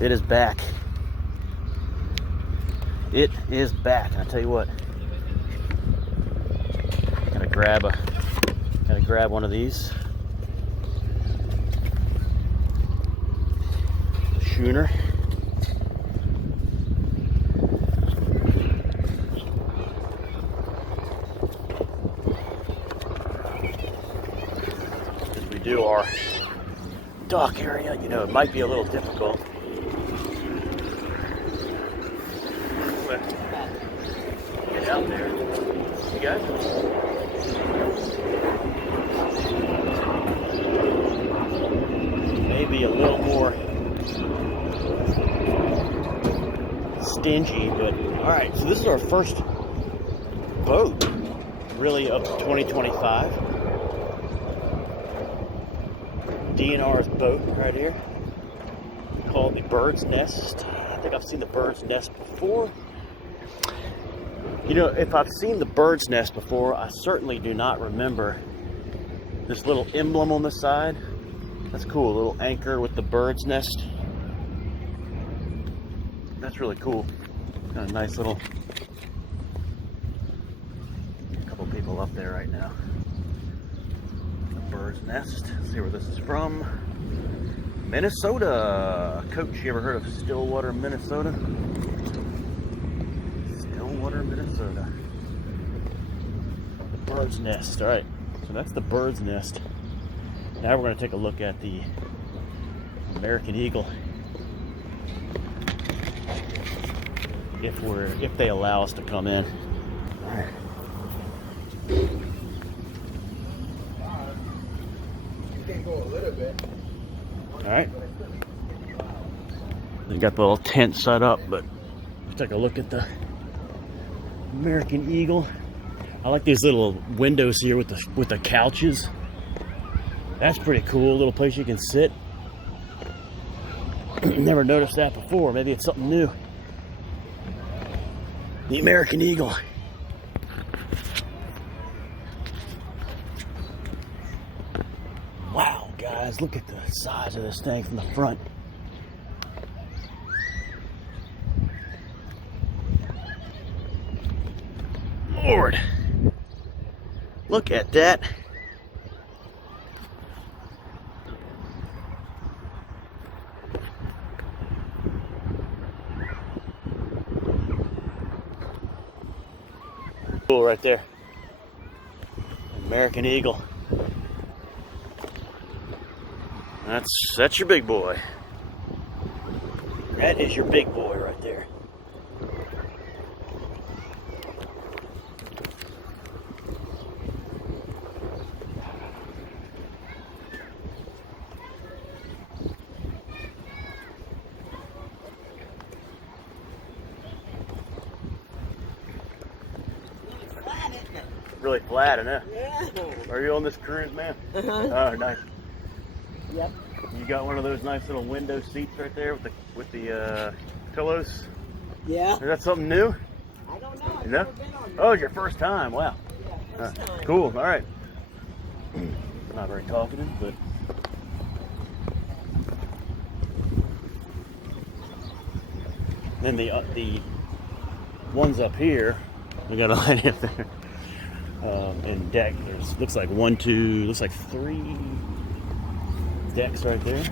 It is back. It is back. And I tell you what, gotta grab one of these. The schooner. As we do our dock area, you know, it might be a little difficult. Get out there. You guys? Maybe a little more stingy, but alright, so this is our first boat, really, of 2025. DNR's boat right here, called the Bird's Nest. I think I've seen the Bird's Nest before. You know, if I've seen the Bird's Nest before, I certainly do not remember this little emblem on the side. That's cool, a little anchor with the Bird's Nest. That's really cool. Kind of nice little. A couple people up there right now. The Bird's Nest. Let's see where this is from. Minnesota. Coach, you ever heard of Stillwater, Minnesota? Stillwater, Minnesota. The Bird's Nest. All right, so that's the Bird's Nest. Now we're going to take a look at the American Eagle. If they allow us to come in. All right. You can go a little bit. All right. They got the little tent set up, but let's take a look at the American Eagle. I like these little windows here with the couches. That's pretty cool. A little place you can sit. Never noticed that before. Maybe it's something new. The American Eagle. Wow, guys, look at the size of this thing from the front. Lord, look at that. Cool right there. American Eagle. That's your big boy. That is your big boy right there. Really flat, isn't it? Yeah. Are you on this cruise, man? Uh-huh. Oh, nice. Yep. You got one of those nice little window seats right there with the pillows. Yeah. Is that something new? I don't know. I've No? never been on Oh, it's your first time. Wow. Yeah, first time. Cool. All right. Not very talkative, but then the ones up here, we got a light up there. And deck, looks like 1, 2, looks like 3 decks right there.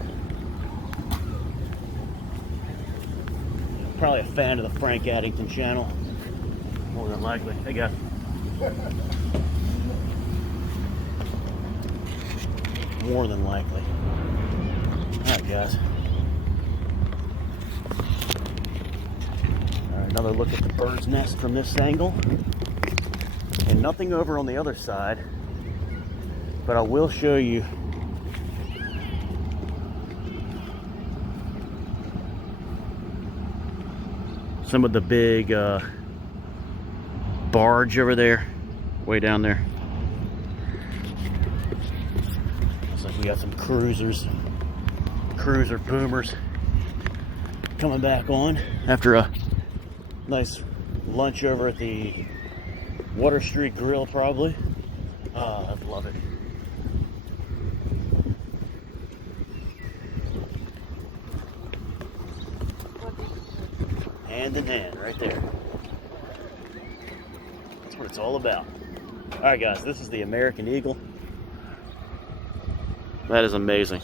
Probably a fan of the Frank Addington channel, more than likely. Hey guys. More than likely. Alright guys. Alright, another look at the Bird's Nest from this angle. And nothing over on the other side, but I will show you some of the big barge over there, way down there. Looks like we got some cruiser boomers coming back on after a nice lunch over at the Water Street Grill, probably. I love it. Hand in hand, right there. That's what it's all about. All right, guys, this is the American Eagle. That is amazing.